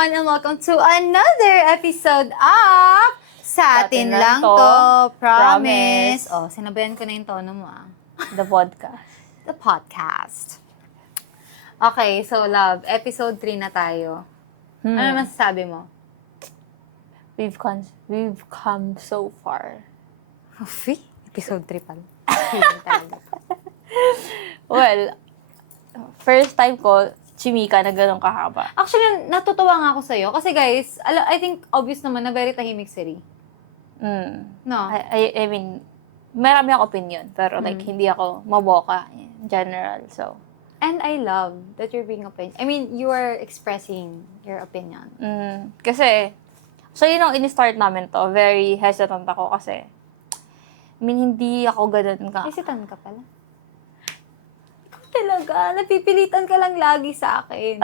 everyone, and welcome to another episode of Sa Atin Lang To, Promise. Oh, sinabayan ko na yung tono mo The podcast. The podcast. Okay, so love, episode 3 na tayo. Ano masasabi mo? We've come so far. Episode 3 pala. Well, first time ko, chimika na ganun kahaba. Actually, natutuwa nga ako sa'yo. Kasi guys, I think obvious naman na very tahimik si Ri. No? I mean, marami akong opinion, pero like, hindi ako maboka in general, so. And I love that you're being opinion. I mean, you are expressing your opinion. Kasi, so yun ang in-start namin to, very hesitant ako kasi, I mean, hindi ako ganun ka. Hesitant ka pala? Talaga, napipilitan ka lang lagi sa akin.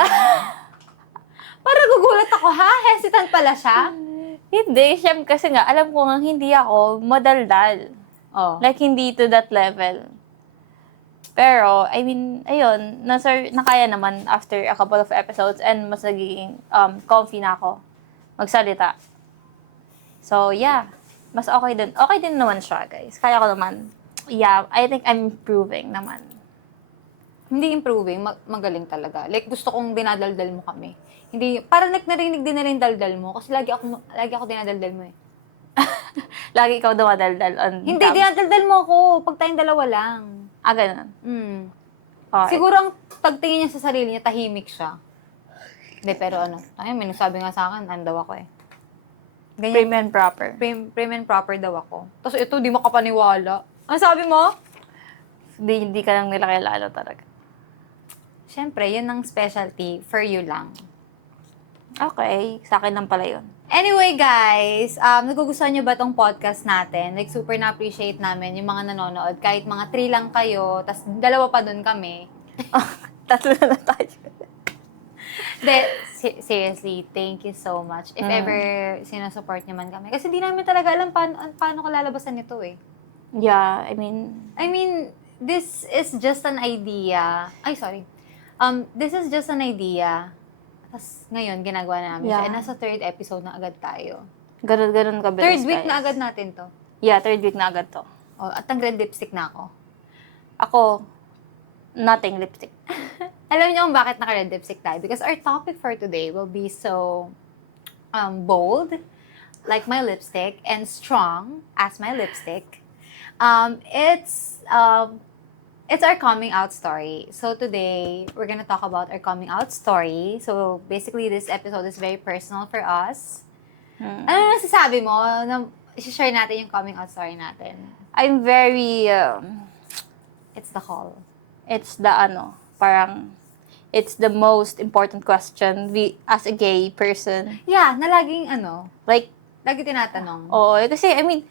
Para gugulat ako, ha? Hesitant pala siya? Hindi, siyempre kasi nga, alam ko nga hindi ako madaldal. Oh. Like, hindi to that level. Pero, I mean, ayun, nakaya naman after a couple of episodes and mas naging comfy na ako magsalita. So, yeah. Mas okay din. Okay din naman siya, guys. Kaya ko naman. Yeah, I think I'm improving naman. Hindi improving, magaling talaga. Like, gusto kong dinadaldal mo kami. Hindi, parang narinig din nila yung daldal mo. Kasi lagi ako dinadaldal mo eh. Lagi ikaw dumadaldal on Hindi, cam. dinadaldal mo ako. Pag tayong dalawa lang. Ganun. Okay. Siguro ang pagtingin niya sa sarili niya, tahimik siya. Hindi, pero ano, ayun, may nagsabi nga sa akin, ano daw ako eh. Prim and proper. Prim and proper daw ako. Tapos ito, di makapaniwala. Ano sabi mo? Hindi ka lang nila kilala talaga. Siyempre, yun ang specialty for you lang. Okay, sa akin lang pala yun. Anyway, guys, nagugustuhan nyo ba tong podcast natin? Like, super na-appreciate namin yung mga nanonood. Kahit mga 3 lang kayo, tas 2 pa dun kami. 3 na tayo. Seriously, thank you so much. If ever sinusupport nyo man kami. Kasi di namin talaga alam paano ko lalabasan nito eh. Yeah, I mean, this is just an idea. Ay, sorry. This is just an idea. Tapos ngayon, ginagawa na namin siya. Yeah. And nasa 3rd episode na agad tayo. ganun kabilis, 3rd week guys. na agad natin to. Yeah, 3rd week na agad to. Oh, at ang red lipstick na ako. Ako, nothing lipstick. Alam niyo kung bakit naka-red lipstick tayo? Because our topic for today will be so bold, like my lipstick, and strong as my lipstick. It's our coming out story. So today, we're gonna talk about our coming out story. So basically, this episode is very personal for us. Ano masasabi mo na i-share natin yung coming out story natin? I'm very, It's the call. it's the it's the most important question as a gay person. Yeah, na laging Like, lagi tinatanong. kasi, I mean,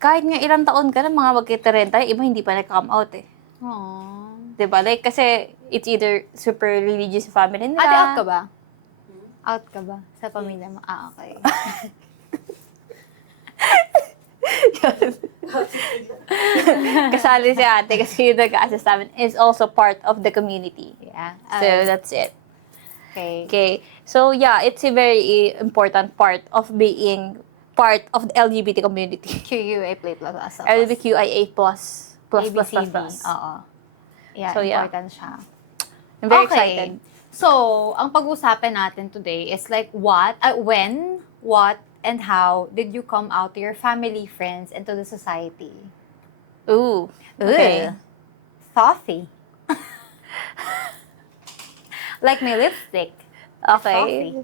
kahit nga ilang taon ka na, mga magkita-renta, iba hindi pa nag-come out eh. Aww. Diba? Like, kasi it's either super religious family nila. Ate, out ka ba? Out ka ba? Sa pamilya mo? Okay. Kasali si ate kasi yung nag-assist namin is also part of the community. Yeah. So, that's it. Okay. Okay. So, yeah, it's a very important part of being part of the LGBT community. QUA play plus as LGBTQIA+. ABCD. Oo. Yeah, So, yeah. important siya. I'm very Okay. excited. So, ang pag-usapan natin today is like when, what, and how did you come out to your family, friends, and to the society? Ooh. Okay. Frothy. Like my lipstick. Okay.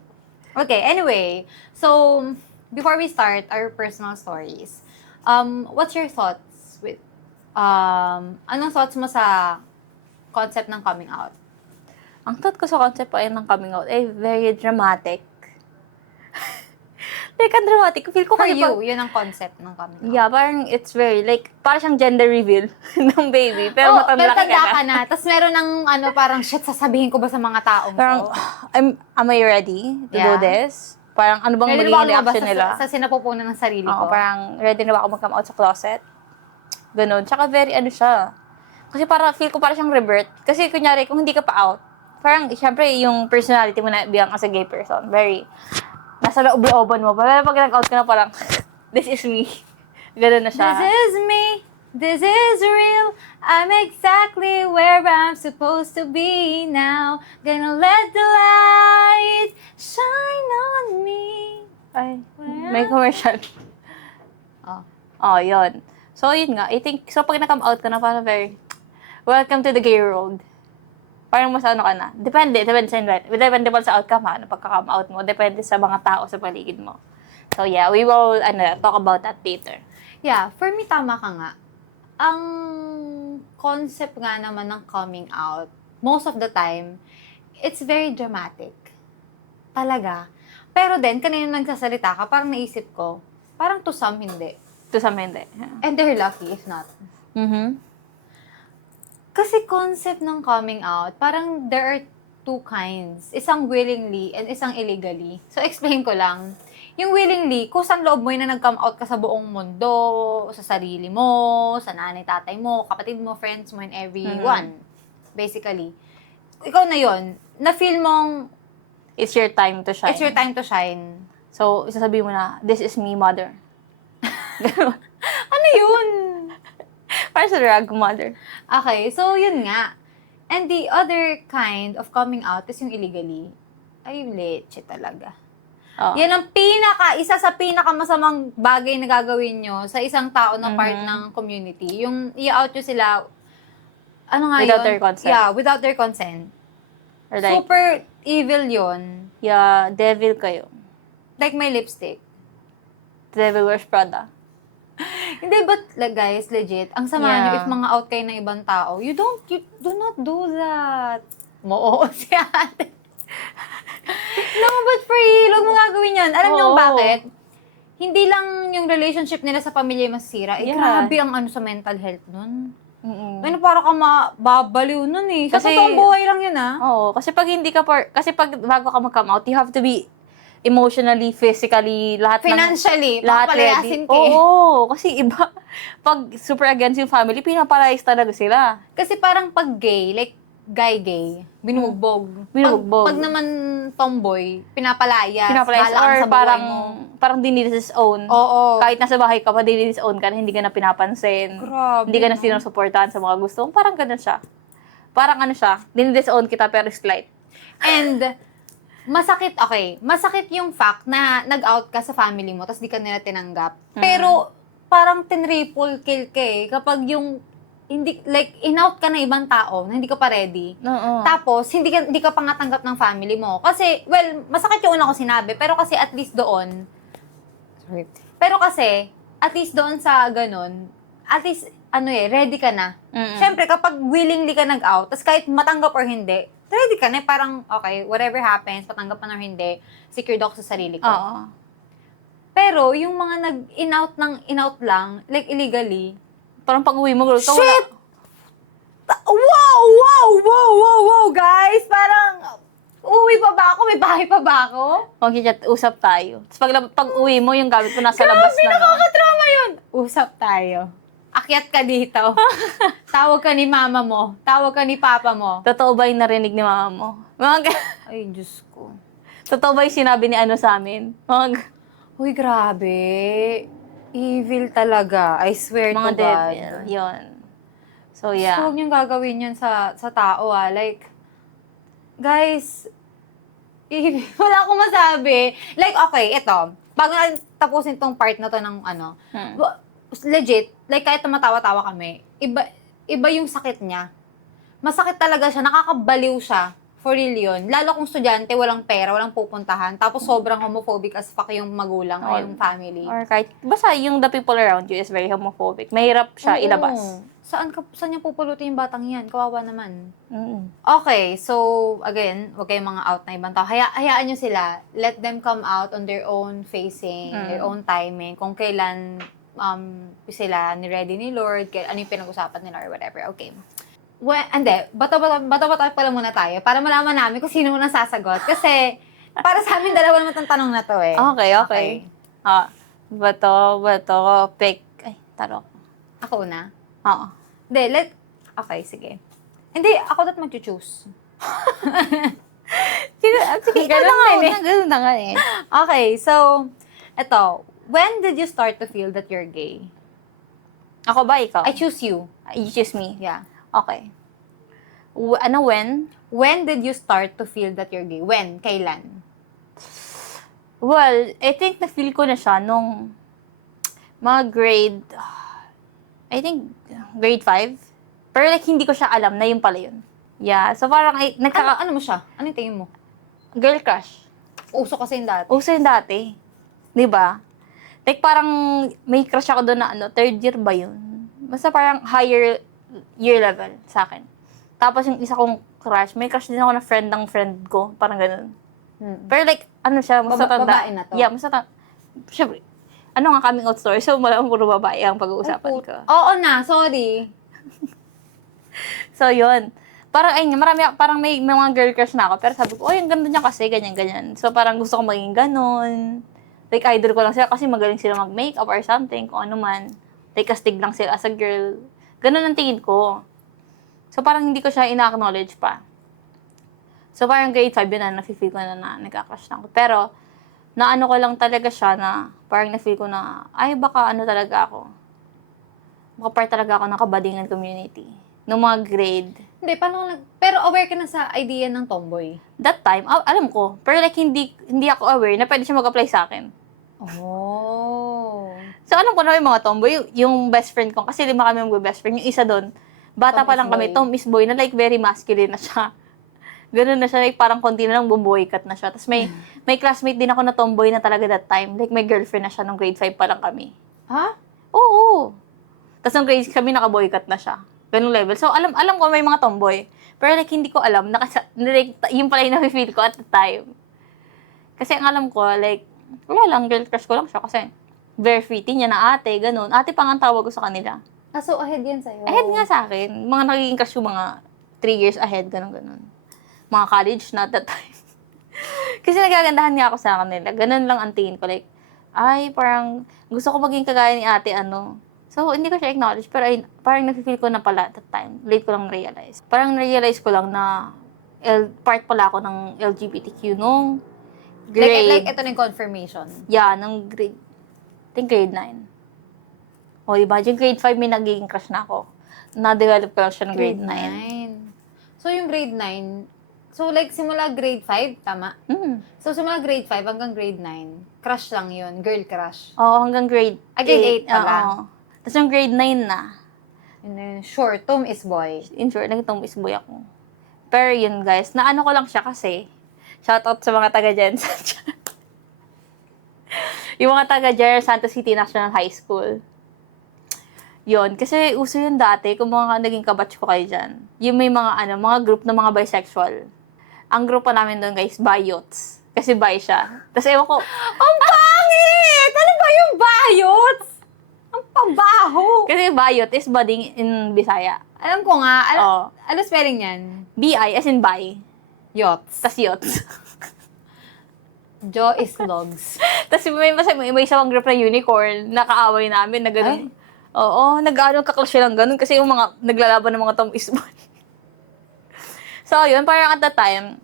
Okay, anyway. So, before we start our personal stories, what's your thoughts with, anong thoughts mo sa concept ng coming out? Ang thought ko sa concept ay ng coming out ay very dramatic. Like, ang dramatic. Feel ko For kasi you, yun ang concept ng coming out. yeah, parang it's very, like, parang siyang gender reveal ng baby. Pero pero matanda tanda ka ka na. na. Tapos meron ng parang, shit, sasabihin ko ba sa mga taong Parang, to? am I ready to do Yeah. this? Parang, ano bang Ready na ba ako magiging lumabas reaction nila? sa sinapupunan ng sarili Oo, ko? parang, ready na ba ako mag-come out sa closet? Ganon. Tsaka very, siya. Kasi parang, feel ko parang siyang revert. Kasi, kunyari, kung hindi ka pa out, parang, syempre, yung personality mo na bilang as a gay person, very, nasa loob-looban mo. Pero pag nag-out ka na parang, this is me. Ganun na siya. This is me. This is real. I'm exactly where I'm supposed to be now. Gonna let the light shine on me. Ay, may commercial. Oh. Oh, yun. So, yun nga. I think, so pag na-come out ka na, parang very, welcome to the gay world. Parang mas ano ka na. Depende sa invite. Depende pa sa outcome ha, na pagka-come out mo. Depende sa mga tao sa paligid mo. So, yeah, we will, talk about that later. Yeah, for me, tama ka nga. Ang concept nga naman ng coming out, most of the time, it's very dramatic. Talaga. Pero then, kanina nagsasalita ka, parang naisip ko, parang to some, hindi. To some hindi. And they're lucky if not. Mm-hmm. Kasi concept ng coming out, parang there are two kinds. Isang willingly and isang illegally. So, explain ko lang. Yung willingly, kusang loob mo yun na nag-come out ka sa buong mundo, sa sarili mo, sa nanay, tatay mo, kapatid mo, friends mo, and everyone. Basically. Ikaw na yun, na-feel mong It's your time to shine. it's your time to shine. So, isasabihin mo na, this is me, mother. Ano yun? Para sa drag mother. Okay, so yun nga. And the other kind of coming out is yung illegally. Ay, leche talaga. Oh. Yan ang isa sa pinakamasamang bagay na gagawin nyo sa isang tao na part ng community. Yung i-out nyo sila, ano nga Without yun? their consent. Yeah, without their consent. Or like, Super evil yun. yeah, devil kayo. Like my lipstick. Devil wears Prada. Hindi, but like, guys, legit, ang sama Yeah. nyo if mga out kayo ng ibang tao, you do not do that. Moo si ate. No, but for real, huwag mo gagawin yan. Alam niyo Oo. bakit? Hindi lang yung relationship nila sa pamilya yung masisira. Yeah. Grabe ang ano sa mental health nun. Mm-mm. Ano, para ka mababaliw nun eh. Sa Kasi- totoong buhay lang yun ah. Oo, kasi pag hindi ka kasi pag bago ka mag-come out, you have to be emotionally, physically, lahat Financially, lahat papalayasin ready. ka eh. Oo, kasi iba, pag super against yung family, pinapalayas talaga sila. Kasi parang pag gay, like guy-gay, binubugbog. Binubugbog. Pag naman tomboy, pinapalayas. Pinapalayas bahala ka na or sa buhay mo. parang dinidisown. Oo. Kahit nasa bahay ka pa, dinidisown ka na, hindi ka na pinapansin. Grabe, Hindi ka na no? sinusuportahan sa mga gusto. Parang ganun siya. Parang ano siya, dinidisown kita pero slight. And, masakit yung fact na nag-out ka sa family mo tapos di ka nila tinanggap. Pero, parang tinriple kill ka eh. Kapag yung, hindi, like, in-out ka na ibang tao na hindi ka pa ready. Oo. Tapos, hindi ka pa nga tanggap ng family mo. Kasi, well, masakit yung una ko sinabi, pero kasi at least doon, sorry. Pero kasi, at least doon sa ganun, at least, ready ka na. Mm-mm. Siyempre, kapag willingly ka nag-out, tapos kahit matanggap or hindi, ready ka na. Parang, okay, whatever happens, patanggap man or hindi, secured ako sa sarili ko. Oo. Pero, yung mga in-out lang, like illegally, Parang pag-uwi mo, girl, shit! Wow, guys! Parang, uwi pa ba ako? May bahay pa ba ako? Mag-chat, usap tayo. Tapos pag-uwi mo, yung gamit mo nasa labas Grabe, na. nakakatrama yun! Usap tayo. Akyat ka dito. Tawag ka ni mama mo. Tawag ka ni papa mo. Totoo ba yung narinig ni mama mo? Ay, Diyos ko. Totoo ba yung sinabi ni ano sa amin? Uy, grabe. Evil talaga. I swear Mga to God. devil. Yun. So, yeah. So, huwag niyong gagawin yun sa tao, ah. Like, guys, wala akong masabi. Like, okay, ito. Bago na tapusin tong part na to ng ano, legit, like, kahit tumatawa-tawa kami, iba yung sakit niya. Masakit talaga siya, nakakabaliw siya. For real yun. Lalo kung estudyante, walang pera, walang pupuntahan, tapos sobrang homophobic as fuck yung magulang o yung family. Or kahit, basta yung the people around you is very homophobic. Mahirap siya Oo. ilabas. Saan niya pupulutin yung batang yan? Kawawa naman. Mm. Okay, so again, wag kayong mga out na ibang tao. Hayaan nyo sila. Let them come out on their own facing, their own timing. Kung kailan sila ni-ready ni Lord, ano yung pinag-usapan nila or whatever. Okay. Well, hindi. Bata-bata pala muna tayo para malaman namin kung sino muna sasagot. Kasi, para sa amin, dalawa naman itong tanong na to eh. Okay. Bato, pick. Ay, tarok. Ako na? Oo. Hindi, okay, sige. Hindi, ako dapat mag-choose. Sige, ganun na nga eh. Okay, so, eto, when did you start to feel that you're gay? Ako ba, ikaw? I choose you. You choose me. Yeah. Okay. When? When did you start to feel that you're gay? When? Kailan? Well, I think na-feel ko na siya nung mga grade 5. Pero like, hindi ko siya alam na yun pala yun. Yeah, so parang, Ano mo siya? Ano yung tingin mo? girl crush. Uso kasi yung dati. Uso yun dati. Di ba? Like, parang may crush ako doon na third year ba yun? Basta parang higher year level sa akin. Tapos yung isa kong crush, may crush din ako na friend ng friend ko. Parang ganun. Pero like, siya, mas tanda. Babae na to? Yeah, mas tanda. Syempre, nga coming out story? So, malamang puro babae ang pag-uusapan ko. Oo na, sorry. So, yun. Parang, ayun, parang may mga girl crush na ako. Pero sabi ko, ang ganda niya kasi, ganyan. So, parang gusto ko maging ganon. Like, idol ko lang sila kasi magaling sila mag-makeup or something, kung ano man. Like, astig lang sila as a girl. Ganon ang tingin ko. So, parang hindi ko siya ina-acknowledge pa. So, parang grade 5 yun na, nafe-feel ko na nagka-crush na ako. Pero, naano ko lang talaga siya na, parang na-feel ko na, ay, baka talaga ako. Baka part talaga ako ng kabadingan community. Noong mga grade. Hindi, pero aware ka na sa idea ng tomboy? That time, alam ko. Pero like, hindi ako aware na pwede siya mag-apply sa akin. Oh. So, alam ko na may mga tomboy. Yung best friend ko, kasi 5 kami mag-best friend. Yung isa doon, bata pa lang kami, Tom is boy, na like very masculine na siya. Ganun na siya, like parang konti na lang bumboykat na siya. Tapos may classmate din ako na tomboy na talaga that time. Like, may girlfriend na siya nung grade 5 pa lang kami. Ha? Oo. Tapos nung grade 6 kami, nakaboykat na siya. Ganung level. So, alam ko may mga tomboy. Pero like, hindi ko alam. Like, yung pala yung nafe-feel ko at the time. Kasi ang alam ko, like, wala lang, girl crush ko lang siya. Kasi, very pretty niya na ate, ganun. Ate pang ang tawag ko sa kanila. So ahead yan sa'yo? Ahead nga sa akin. Mga nagiging crush yung mga 3 years ahead, ganun. Mga college na at that time. Kasi nagagandahan nga ako sa kanila. Ganun lang ang tingin ko. Like, ay, parang, gusto ko maging kagaya ni ate, So, hindi ko siya acknowledge, pero parang nafe-feel ko na pala at that time. Late ko lang na-realize. Parang na-realize ko lang na part pala ako ng LGBTQ nung grade. Like ito na yung confirmation. Yeah, nung grade, I think grade 9. O, imagine, grade 5 may nagiging crush na ako. Na-develop ko lang siya ng grade 9. So, yung grade 9, so like simula grade 5, tama? So, simula grade 5 hanggang grade 9, crush lang yun, girl crush. Oo, hanggang grade 8. Grade 8 pala. Tapos yung grade 9 na. Yun, short, Tom is boy. In short, naging is boy ako. Pero yun guys, naano ko lang siya kasi, shoutout sa mga taga Jensen. Yung mga taga Jer Santa City National High School. Yun, kasi uso yun dati, kung mga naging kabatch ko kayo dyan. Yung may mga group ng mga bisexual. Ang grupo namin doon guys, Bayots. Kasi bi siya. Tapos ewan ko, Ang pangit! Ano ba yung bayots? Ang pabaho! kasi Bayot is budding in Bisaya. Alam ko nga, Oo. ano spelling yan? B-I as in bi. Yots. Tas yots. Jo is logs. Tapos may isang group na unicorn, nakaaway namin na gano'n. Oo, kaklasya lang gano'n kasi yung mga naglalaban ng mga Tom is boy. So, yun, parang at that time,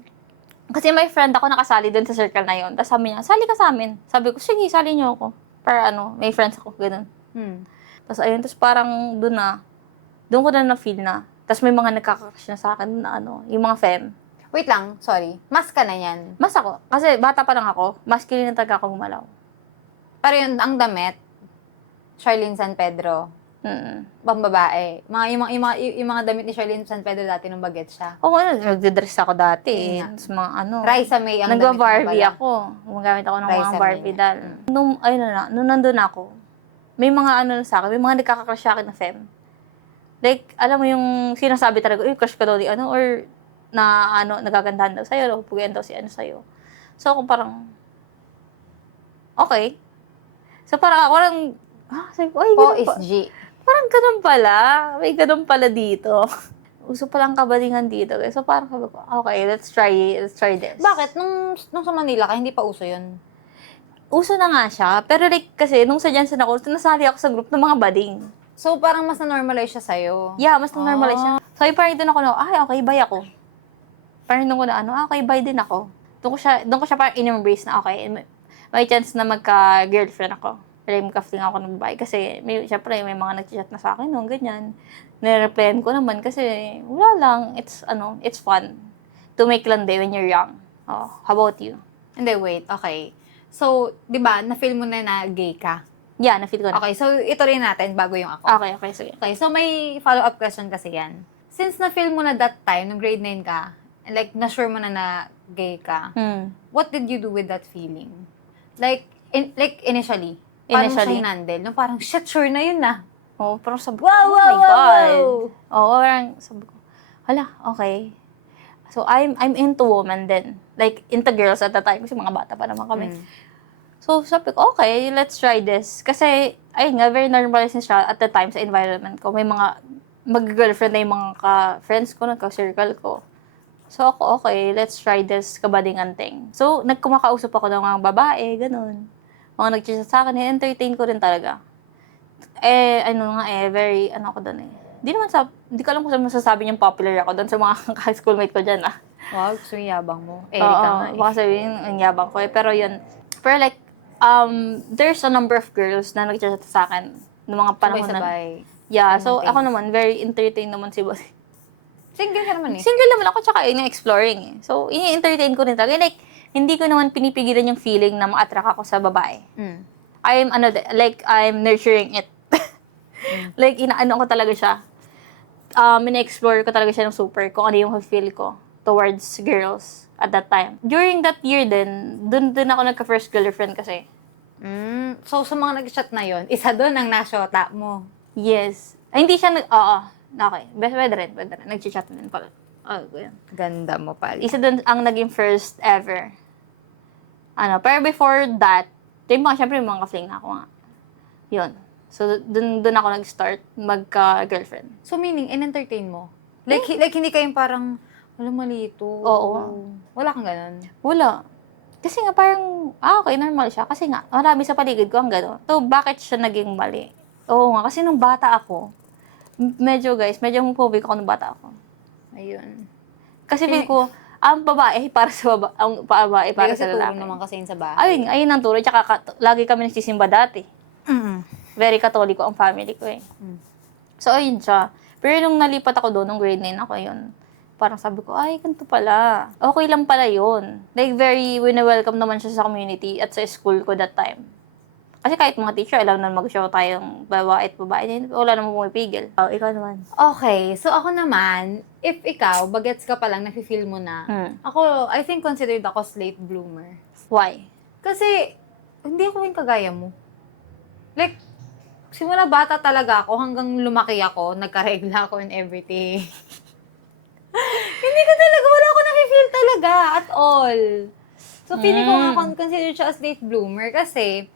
kasi may friend ako nakasali doon sa circle na yun. Tapos sabi niya, sali ka sa amin. Sabi ko, sige, sali niyo ako. Para may friends ako, gano'n. Tapos ayun, parang doon ko na na-feel na. Tapos may mga nagkakakrush na sa akin na yung mga femme. Wait lang, sorry. Mas ka na yan. Mas ako. Kasi bata pa lang ako, masculine na talaga ako gumalaw. Pero yun, ang damit, Charlene San Pedro, pang babae. Yung mga damit ni Charlene San Pedro dati nung bagets siya. Oo, nagdidress ako dati. Yun nga. Tapos mga Raisa May ang damit mo Nagba-Barbie pala. ako. Gumagamit ako ng Raisa mga May Barbie nga. doll. Nung nandun ako, may mga sa akin, may mga nagkakakrush sa akin na femme. Like, alam mo yung sinasabi talaga, crush ka daw di or na nagagandahan daw sa'yo, o pugian daw si sa'yo. So, ako parang, okay. So, parang sabi ko, ay, Po ganun is pa. G. Parang ganun pala. May ganun pala dito. Uso palang kabalingan dito. So, parang sabi ko, okay, let's try this. Bakit? Nung sa Manila ka, hindi pa uso yun? Uso na nga siya. Pero like, kasi, nung sa Jansen ako, nasali ako sa group ng mga bading. So, parang mas na-normalize siya sa'yo? Yeah, mas na-normalize siya. So, parang doon ako okay, bay ako. parang doon ko na okay, bye din ako. Doon ko siya parang in-embrace na okay, may chance na magka-girlfriend ako. Pero magka-fling ako ng babae. Kasi, syempre, may mga nag-chat na sa akin, ganyan. Nire-replyan ko naman kasi, wala lang. It's fun to make lande when you're young. Oh, how about you? Hindi, wait. Okay. So, di ba, na-feel mo na gay ka? Yeah, na-feel ko na. Okay, so ito rin natin bago yung ako. Okay, sige. Okay, so may follow-up question kasi yan. Since na-feel mo na that time, nung grade 9 ka, and like, na-sure mo na gay ka, what did you do with that feeling? Like initially, paano mo siya hinandle? Nung parang, shit, sure na yun na. Oh, parang sabi ko, oh my God. Oh, parang sabi ko, hala, okay. So, I'm into women then. Like, into girls at the time. Kasi mga bata pa naman kami. So, sabi ko, okay, let's try this. Kasi, ayun nga, very normalized siya at the time sa environment ko. May mga mag-girlfriend na yung mga ka-friends ko, ka-circle ko. So, ako, okay, let's try this kabadingan thing. So, nagkumakausap ako ng mga babae, ganun. Mga nag-chat sa akin, entertain ko rin talaga. Very, ako doon Hindi ko alam kung saan masasabi niyang popular ako doon sa mga schoolmate ko dyan, Wow, gusto yung yabang mo. Erika nga baka sabihin, ang yabang ko Pero yun, like, there's a number of girls na nag-chat sa akin ng mga panahon sabay-sabay. Yeah, so ako naman, very entertained naman si boss. Single ka naman eh. Single naman ako, tsaka yun yung exploring eh. So, i-entertain ko rin talaga. Like, hindi ko naman pinipigilan yung feeling na ma-attract ako sa babae. I'm nurturing it. Like, inaano ko talaga siya. Ina-explore ko talaga siya ng super kung ano yung feel ko towards girls at that time. During that year din, dun ako nagka-first girlfriend kasi. So, sa mga nag-chat na yon, isa doon ang nasyota mo. Yes. Hindi siya okay. Pwede rin. Nag-chat din pala. Ganyan. Ganda mo pala. Isa doon ang naging first ever. Pero before that, syempre yung mga ka-fling na ako nga. Yun. So, doon ako nag-start magka-girlfriend. So, meaning, in-entertain mo? Like hindi kayong parang, wala mali ito. Oo. Wala kang ganun? Wala. Kasi nga parang, okay, normal siya. Kasi nga, marami sa paligid ko ang gano'n. So, bakit siya naging mali? Oo nga, kasi nung bata ako, medyo homophobic ako nung bata ako. Ayun. Kasi feel ko, ang babae para sa babae para sa lalaki. Kasi naman kasi yun sa bahay. Ayun ang turo. Tsaka lagi kami nagsisimba dati. Very katoliko ang family ko eh. So, ayun siya. Pero nung nalipat ako doon, nung grade 9 ako yun, parang sabi ko, ay, ganito pala. Okay lang pala yun. Like, very wini-welcome naman siya sa community at sa school ko that time. Kasi kahit mga teacher, alam na mag-show tayong babae at babae, wala namang pumipigil. Ikaw naman. Okay, so ako naman, if ikaw, bagets ka pa lang, nafe-feel mo na, ako, I think considered ako late bloomer. Why? Kasi, hindi ako yung kagaya mo. Like, simula bata talaga ako, hanggang lumaki ako, nagkaregla ako and everything. Hindi ko talaga, wala ako nafe-feel talaga at all. So, feeling ko nga considered siya as late bloomer kasi,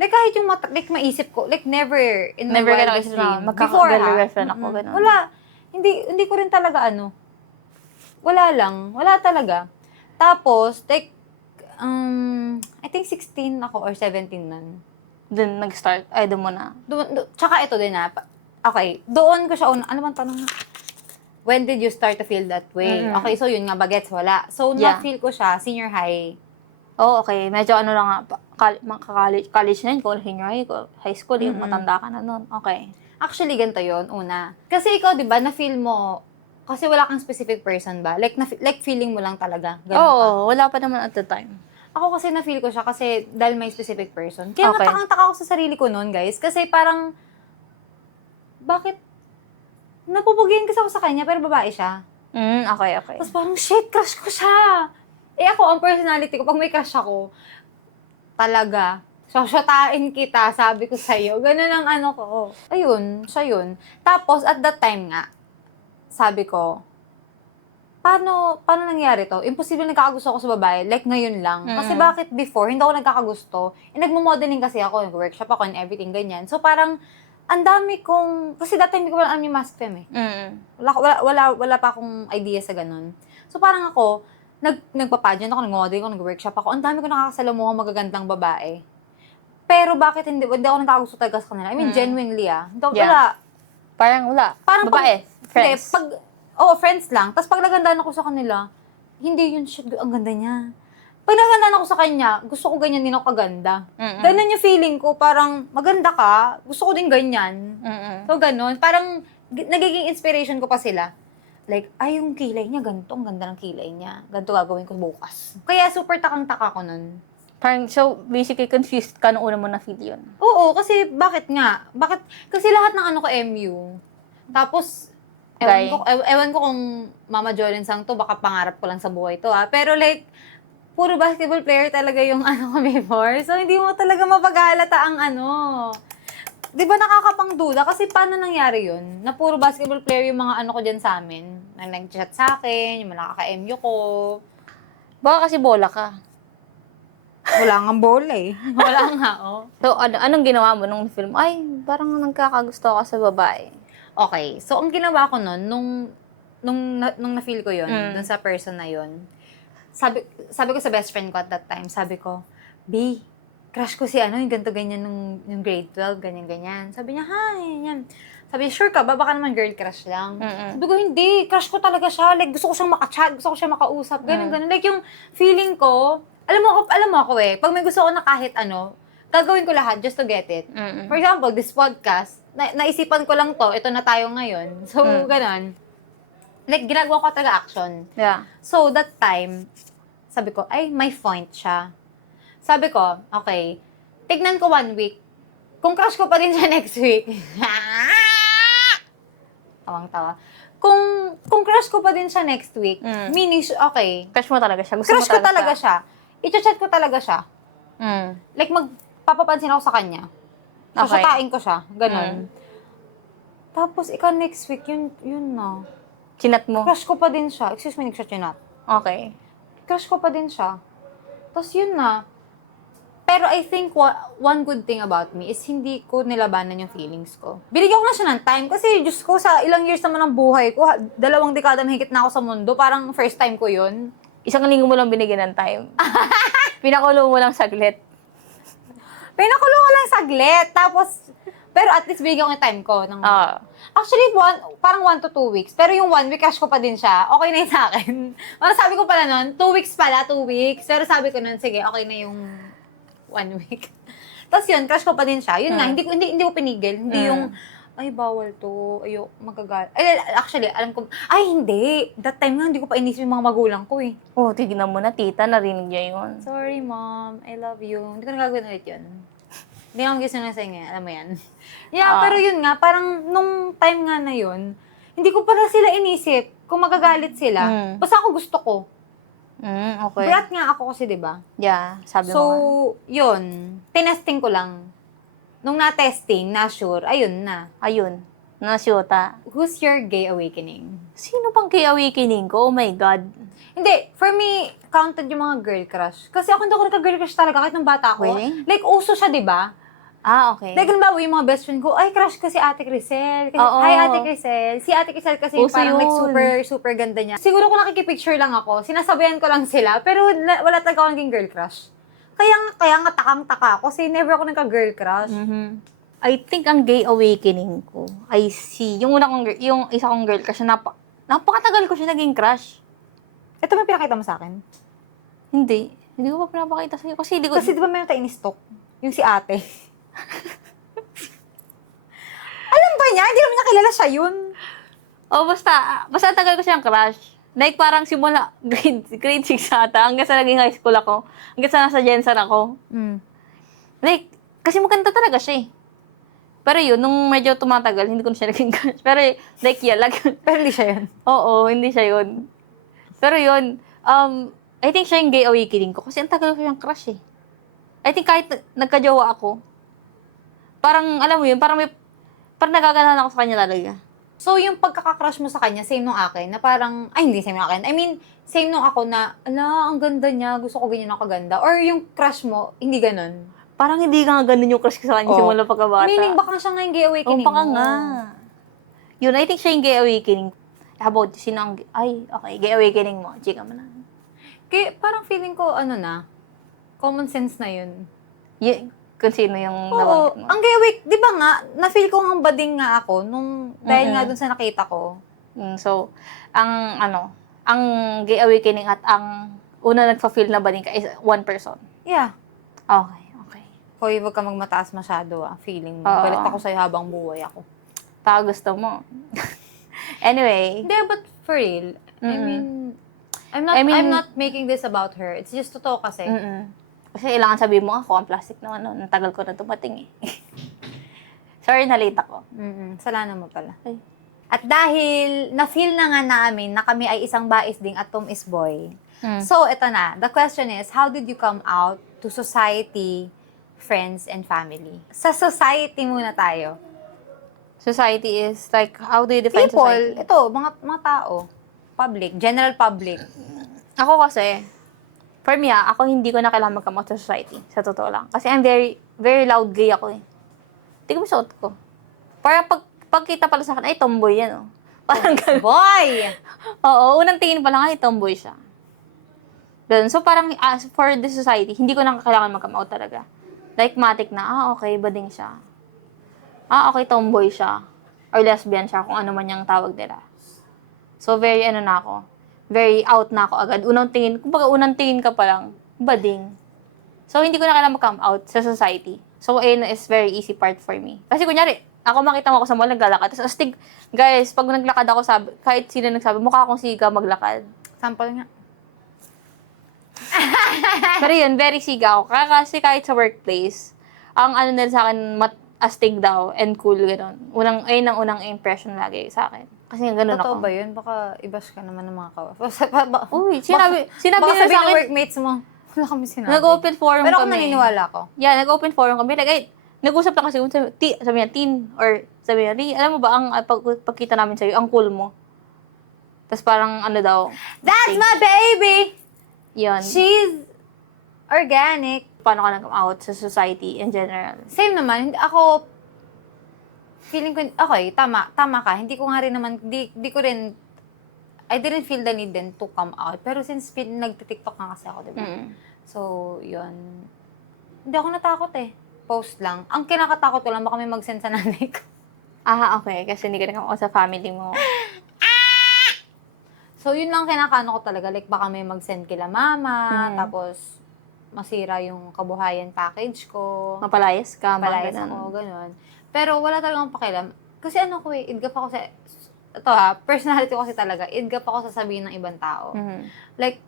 like, kahit yung maisip ko, like, never in my wildest dream. Before, girlfriend ako, ganun. Wala. Hindi ko rin talaga, wala lang. Wala talaga. Tapos, like, I think 16 ako or 17 nun. Doon nag-start. Doon mo na. Tsaka ito din okay, doon ko siya ano bang tanong na? When did you start to feel that way? Okay, so yun nga, bagets, wala. So, na-feel ko siya, senior high. Oh, okay. Medyo lang nga, college na yun, kung senior high school, yung matanda ka na nun. Okay. Actually, ganito yun, una. Kasi ikaw, di ba, na-feel mo, kasi wala kang specific person ba? Like feeling mo lang talaga. Oo, wala pa naman at the time. Ako kasi na-feel ko siya kasi dahil may specific person. Kaya Okay. natakang-taka ako sa sarili ko noon, guys. Kasi parang, bakit? Napupugian kasi ako sa kanya, pero babae siya. Okay. Tapos parang, shit, crush ko siya. Ako, ang personality ko, pag may crush ako, talaga, shoshotain kita, sabi ko sa'yo. Ganun ang ko. Ayun, siya yun. Tapos, at that time nga, sabi ko, paano nangyari to? Imposible nagkakagusto ako sa babae, like ngayon lang. Kasi bakit before, hindi ako nagkakagusto? Nagmo-modeling kasi ako, nag-workshop ako and everything, ganyan. So parang, ang dami kong, kasi dati hindi ko wala alam yung mask fem eh. Wala pa akong idea sa ganun. So parang ako, nagpa-pageant ako, nag-modeling ako, nag-workshop ako, ang dami ko nakakasalamuhang magagandang babae. Pero bakit hindi ako nagkakagusto talaga sa kanila? I mean, genuinely wala. Parang wala. Parang babae. Friends. Friends lang. Tapos pag nagandaan ako sa kanila, hindi yun shit, ang ganda niya. Pag naganda ako sa kanya, gusto ko ganyan din ako kaganda. Mm-mm. Ganun yung feeling ko, parang maganda ka, gusto ko din ganyan. Mm-mm. So, ganun. Parang nagiging inspiration ko pa sila. Like, ay, yung kilay niya, ganito, ang ganda ng kilay niya. Ganito gagawin ko bukas. Kaya super takang-taka ko nun. Parang, so, basically, confused ka nung una mo na-feel yun. Oo, kasi bakit nga? Bakit? Kasi lahat ng ano ko MU. Tapos, ewan ko kung Mama Jolin Sang to, baka pangarap ko lang sa buhay to Pero like, puro basketball player talaga yung ano ko before. So, hindi mo talaga mapaghalata ang ano. Di ba nakakapangduda? Kasi paano nangyari yun? Na puro basketball player yung mga ano ko dyan sa amin. Na nag-chat sa akin, yung mga kaka-MU ko. Baka kasi bola ka. Wala nga bola eh. Wala nga, oh. So, anong ginawa mo nung film? Ay, parang nagkakagusto ako sa babae. Okay. So, ang ginawa ko nun, nung na-feel ko yun, dun sa person na yun, sabi ko sa best friend ko at that time, sabi ko, B, crush ko si ano, yung ganito ganyan yung grade 12, ganyan-ganyan. Sabi niya, hi, yan. Sabi niya, sure ka ba? Baka naman girl crush lang. Sabi ko, hindi, crush ko talaga siya. Like, gusto ko siyang makachat, gusto ko siyang makausap, ganun. Like, yung feeling ko, alam mo ako eh, pag may gusto ko na kahit ano, gagawin ko lahat just to get it. For example, this podcast, naisipan ko lang to, ito na tayo ngayon. So, ganun. Like, ginagawa ko talaga action. Yeah. So, that time, sabi ko, ay, may point siya. Sabi ko, okay, tignan ko 1 week. Kung crush ko pa din siya next week. Tawang-tawa. Kung crush ko pa din siya next week, meaning, okay. Crush mo talaga siya. Gusto Crush mo ko talaga siya. I-chat ko talaga siya. Like, magpapapansin ako sa kanya. Sasatain ko siya. Ganon. Tapos, next week, yun na. Chinat mo? Crush ko pa din siya. Excuse me, nag-chat yun na. Okay. Crush ko pa din siya. Tapos yun na. Pero I think one good thing about me is hindi ko nilabanan yung feelings ko. Binigyan ko na siya ng time kasi Diyos ko, sa ilang years naman ng buhay ko, 2 dekada mahigit na ako sa mundo, parang first time ko yun. 1 linggo mo lang binigyan ng time. Pinakulo mo lang saglit. Pinakulong ko lang saglit. Tapos, pero at least binigyan ko yung time ko. Actually, parang 1 to 2 weeks. Pero yung 1 week, cash ko pa din siya. Okay na yun sa akin. Sabi ko pala nun, 2 weeks pala, 2 weeks. Pero sabi ko nun, sige, okay na yung 1 week. Tapos yun, crush ko pa din siya. Yun nga, hindi ko pinigil. Hindi yung, ay, bawal to. Ayo, magagal. Actually, alam ko, ay, hindi. That time nga, hindi ko pa inisip yung mga magulang ko eh. Oh, tignan mo na, tita. Narinig niya yun. Sorry, mom. I love you. Hindi ko nagagawin ulit yun. Hindi ako gusto na sa'yo alam mo yan. Yeah, pero yun nga, parang nung time nga na yun, hindi ko pala sila inisip kung magagalit sila. Basta ako gusto ko. Okay. Brat nga ako kasi, di ba? Yeah, sabi mo So, yun. Tinesting ko lang. Nung na-testing, na-sure, ayun na. Ayun. Nasyota. Who's your gay awakening? Sino bang kay awakening ko? Oh my God. Hindi, for me, counted yung mga girl crush. Kasi ako hindi ako nagka-girl crush talaga kahit nung bata ako. Really? Like, uso siya, di ba? Okay. Like, halimbawa, yung mga best friend ko, ay, crush ko si Ate Crisel. Kasi, Oo. hi, Ate Crisel. Si Ate Crisel kasi Uso parang like, yun. super, super ganda niya. Siguro kung nakikipicture lang ako, sinasabayan ko lang sila, pero wala talaga ako naging girl crush. Kaya nga takang-taka ako kasi never ako nagka-girl crush. I think ang gay awakening ko, I see. Yung yung isa kong girl crush, napakatagal ko siya naging crush. Ito may pinakita mo sa akin? Hindi. Hindi ko pa pinapakita sa'yo. Kasi di Kasi di ba meron tayo in-stock? Yung si ate. Alam ba niya? Hindi naman niya kilala siya yun. Basta tagal ko siyang crush. Like, parang simula, grade 6 ata, hanggang sa naging high school ako, hanggang sa nasa Jensen ako. Like, kasi maganda talaga siya eh. Pero yun, nung medyo tumatagal, hindi ko na siya naging crush. Pero like, yeah, Pero hindi siya yun. Oo, hindi siya yun. Pero yun, I think siya yung gay awakening ko. Kasi ang tagal ko siyang crush eh. I think kahit nagka-jowa ako, parang, alam mo yun, parang nagaganahan ako sa kanya talaga. So, yung pagkakakrush mo sa kanya, same nung akin, na parang, ay, hindi same nung akin. I mean, same nung ako na, ala, ang ganda niya, gusto ko ganyan ako ganda. Or yung crush mo, hindi ganun. Parang hindi ka nga ganun yung crush ko sa kanya simula pagkabata. Meaning, baka siya nga yung gay awakening baka mo. nga. Yun, I think siya yung gay awakening. How about, sino ang, okay, gay awakening mo. Chika mo na. Kaya parang feeling ko, common sense na yun. Kung sino yung Oo, nabanggit mo. ang gay awake, di ba nga, na-feel ko ang bading nga ako, dahil nga dun sa nakita ko. So, ang ang gay awakening at ang una nagfa-feel na bading ka is one person. Yeah. Okay. Hoy, wag ka magmataas masyado feeling mo. Oo. Galit ako sa'yo habang buhay ako. Baka gusto mo. Anyway. Hindi, but for real, I mean, I'm not making this about her. It's just totoo kasi. Kasi ilangan sabihin mo ako, ang plastic naman, no? Natagal ko na dumating eh. Sorry, na-late ako. Salamat mo pala. Ay. At dahil na-feel na nga namin na kami ay isang bais ding at Tom is boy. So, ito na. The question is, how did you come out to society, friends, and family? Sa society muna tayo. Society is like, how do you define People, society? ito, mga tao. Public, general public. Ako kasi, for me ako hindi ko na kailangan mag-come out sa society. Sa totoo lang. Kasi I'm very, very loud gay ako eh. Tingnan mo suot ko. Parang pagkita pala sa akin, ay tomboy yan oh. Parang ganun. Boy! Oo, unang tingin pa lang, ay tomboy siya. Ganun. So parang, as for the society, hindi ko na kailangan mag-come out talaga. Like, matik na, okay, bading siya. Okay, tomboy siya. Or lesbian siya, kung ano man yung tawag nila. So, very na ako. Very out na ako agad. Unang tingin ka pa lang, bading. So, hindi ko na kailangan mag-come out sa society. So, ayun is very easy part for me. Kasi kunyari, ako makita mo ako sa mall, naglalakad. Tapos, astig, guys, pag naglakad ako, kahit sino nagsabi, mukha akong siga maglakad. Sample nga. Pero yun, very siga ako. Kasi kahit sa workplace, ang ano nila sa akin, astig daw and cool, gano'n. Ayun ang unang impression lagi sa akin. Kasi gano'n ako. Totoo ba yun? Baka i-bash ka naman ng mga kawas. Uy, sinabi baka nila sabihin sa ng akin, workmates mo. Wala kami sinabi. nag-open forum Pero kami. ako naniniwala ko. Yeah, nag-open forum kami. Like, ay, nag-usap lang kasi, sabi niya, teen, or sabi niya, Lee, alam mo ba, ang pagkita namin sa'yo, ang cool mo. Tapos parang ano daw. That's my baby! Yun. She's organic. Paano ka nag-come out sa society in general? Same naman. Ako, feeling ko, okay, tama ka. Hindi ko nga rin naman, di ko rin, I didn't feel the need then to come out. Pero since nagtitiktok nga kasi ako, diba? So, yun. Hindi ako natakot eh. Post lang. Ang kinakatakot ko lang, baka may mag-send sa nanay ko. Okay. Kasi hindi ka nag-come out sa family mo. So, yun lang kinakano ko talaga. Like, baka may mag-send kila mama, tapos masira yung kabuhayan package ko. Mapalayas ka, Palayas ako, ganun. Pero wala talagang pakialam. Kasi ano ko eh, idgap ako sa... Ito personality ko kasi talaga, idgap ako sasabihin ng ibang tao. Like,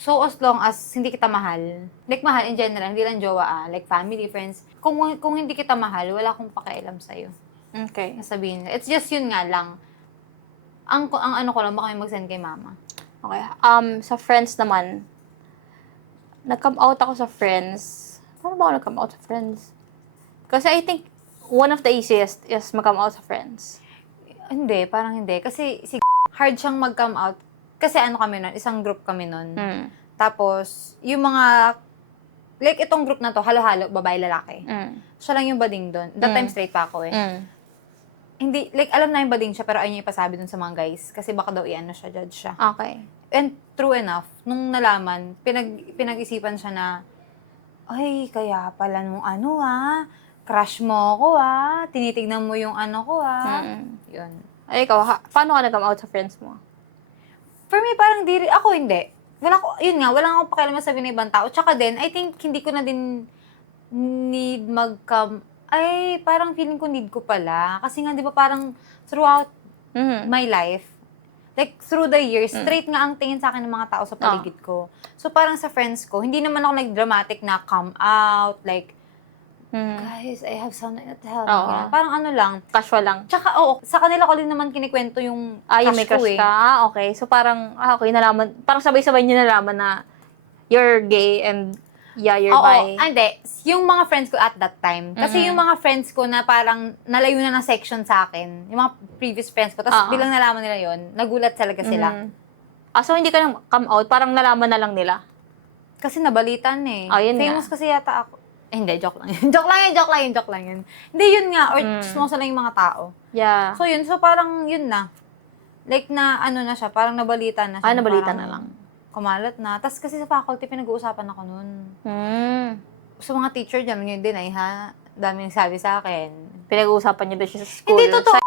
so as long as hindi kita mahal, like mahal in general, hindi lang jowa like family, friends, kung hindi kita mahal, wala akong pakialam sa'yo. Okay. Sabihin. It's just yun nga lang. Ang ano ko lang, baka may mag-send kay mama. Okay. Sa friends naman, nag-come out ako sa friends. Paano ba ako nag-come out sa friends? Kasi I think, one of the easiest is mag-come out sa friends. Hindi, parang hindi. Kasi hard siyang mag-come out. Kasi ano kami nun, isang group kami nun. Tapos, yung mga, like itong group na to, halo-halo, babae, lalaki. Siya lang yung bading doon. That time straight pa ako eh. Hindi, like alam na yung bading siya, pero ayaw niya ipasabi dun sa mga guys. Kasi baka daw i-ano siya, judge siya. Okay. And true enough, nung nalaman, pinag-isipan siya na, ay, kaya pala nung ano crush mo ako tinitignan mo yung ano ko Yun. Ay, ikaw, paano ka nag-come out sa friends mo? For me, parang ako hindi. Wala akong pakialam sabi ng ibang tao. Tsaka din, I think hindi ko na din need parang feeling ko need ko pala. Kasi nga, di ba parang throughout my life, like through the years, straight nga ang tingin sa akin ng mga tao sa paligid ko. So parang sa friends ko, hindi naman ako dramatic na come out, like, guys, I have something to tell you. Parang ano lang. Casual lang. Tsaka, sa kanila ko din naman kinikwento yung yung may crush ka. Okay. So parang, okay, nalaman, parang sabay-sabay niyo nalaman na you're gay and you're bi. Hindi. Yung mga friends ko at that time. Kasi yung mga friends ko na parang nalayo na ng section sa akin, yung mga previous friends ko, tapos bilang nalaman nila yon, nagulat talaga sila. So hindi ka nang come out, parang nalaman na lang nila? Kasi nabalitan eh. Yun Famous nga. kasi yata ako. Hindi, joke lang yun. joke lang yun. Hindi, yun nga. Or chismosa lang yung mga tao. Yeah. So yun, parang yun na. Like na, ano na siya, parang nabalitan na siya. Nabalitan na lang. Kumalat na. Tapos kasi sa faculty, pinag-uusapan ako nun. So mga teacher dyan, yun din ay daming sabi sa akin. Pinag-uusapan niyo doon siya sa school? Hindi, totoo.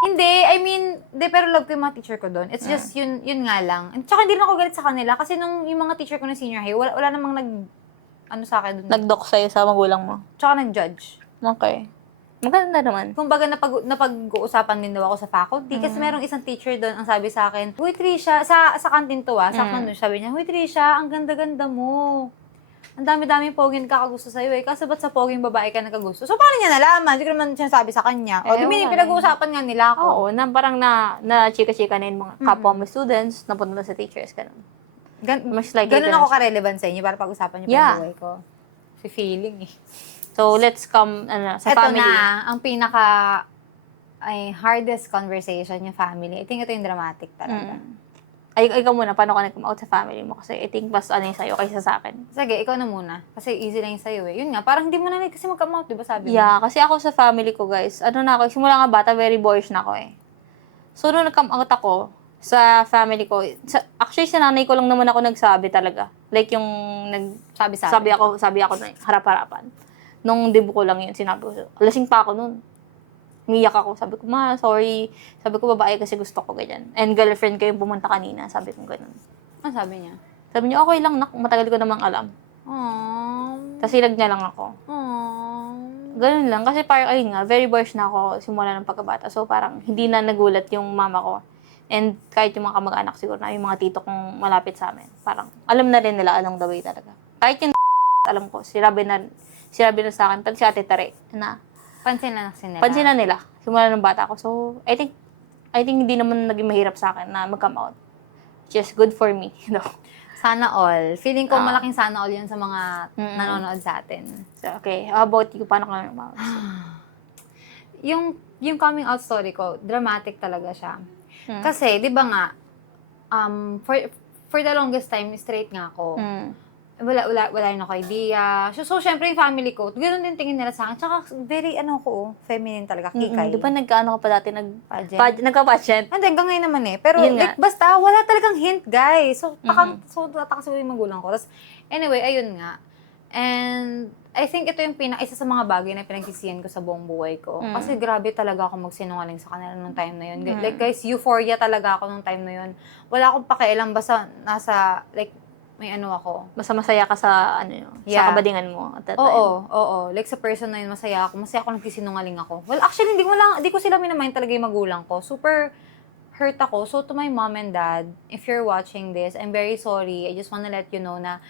Hindi, Hindi, I mean, pero love ko yung mga teacher ko doon. It's just, yun nga lang. And tsaka hindi rin ako galit sa kanila kasi nung yung mga teacher ko na senior high, wala namang sa akin doon. Nag-doc sa'yo sa magulang mo? Tsaka nag-judge. Okay. Maganda naman. Kumbaga, napag-uusapan din daw ako sa faculty. Kasi merong isang teacher doon, ang sabi sa akin, Huy, Trisha, sa kantin to sa kantin, sabi niya, Huy, Trisha, ang ganda-ganda mo. Ang dami-daming poging kakagusto sa'yo Kasi ba't sa poging babae ka nakagusto? So, paano niya nalaman? Hindi ko naman sinasabi sa kanya. O, pinag-uusapan nga nila ako. Oo, na parang na chika-chika na yung mga kapwa mo students, napunta na sa teachers, ganun. Mas likely ganun ako ka-relevant sa inyo para pag-usapan niyo pa yung buhay ko. Si feeling So, let's come sa family. Ito na, ang hardest conversation yung family. I think ito yung dramatic talaga. Ay, ikaw muna, paano ka nag-come out sa family mo? Kasi I think mas yung sa'yo kaysa sa akin. Sige, ikaw na muna. Kasi easy lang yung sa'yo Yun nga, parang hindi mo na need kasi mag-come out, di ba sabi mo? Yeah, kasi ako sa family ko, guys, simula nga bata, very boyish na ako So, nung nag-come out ako sa family ko, actually, sa nanay ko lang naman ako nagsabi talaga. Like yung sabi ako na harap-harapan. Nung debut ko lang yun, sinabi ko, lasing pa ako nun. Umiyak ako. Sabi ko, ma, sorry. Sabi ko, babae kasi gusto ko, ganyan. And girlfriend ko yung pumunta kanina. Sabi ko, ganun. Ano sabi niya? Sabi niya, okay lang, matagal ko namang alam. Aww. Tapos ilag niya lang ako. Aww. Ganun lang. Kasi parang, ayun nga, very boyish na ako simula ng pagkabata. So parang, hindi na nagulat yung mama ko. And kahit yung mga kamag-anak siguro na, yung mga tito kong malapit sa amin. Parang, alam na rin nila along the way talaga. Kahit yung alam ko, sinabi na sa akin, pati si Ate Tare, na, Pansin na nila. Simula ng bata ko. So, I think hindi naman naging mahirap sa akin na mag-come out. Just good for me. Sana all. Feeling ko malaking sana all yun sa mga nanonood sa atin. So, okay. How about you? Paano ka nag-come out? Yung coming out story ko, dramatic talaga siya. Kasi, di ba nga, for the longest time, straight nga ako. Wala rin ako idea. So, syempre yung family ko, ganoon din tingin nila sa akin. Tsaka, very, feminine talaga, kikay. Di ba nagkaano ka pa dati? Nagka-pageant? Hindi, hanggang ngayon naman Pero, basta, wala talagang hint, guys. So, takas yung magulang ko. Tapos, anyway, ayun nga. And, I think ito yung isa sa mga bagay na pinagsisiyan ko sa buong buhay ko. Kasi grabe talaga ako magsinungaling sa kanila nung time na yun. Like, guys, euphoria talaga ako nung time na yun. Wala akong pakialam, basta nasa, like, may ako. Basta masaya ka sa, sa kabadingan mo at that time. Oo. Like, sa person na yun, masaya ako nagsisinungaling ako. Well, actually, hindi ko sila minamind talaga yung magulang ko. Super hurt ako. So, to my mom and dad, if you're watching this, I'm very sorry. I just wanna let you know na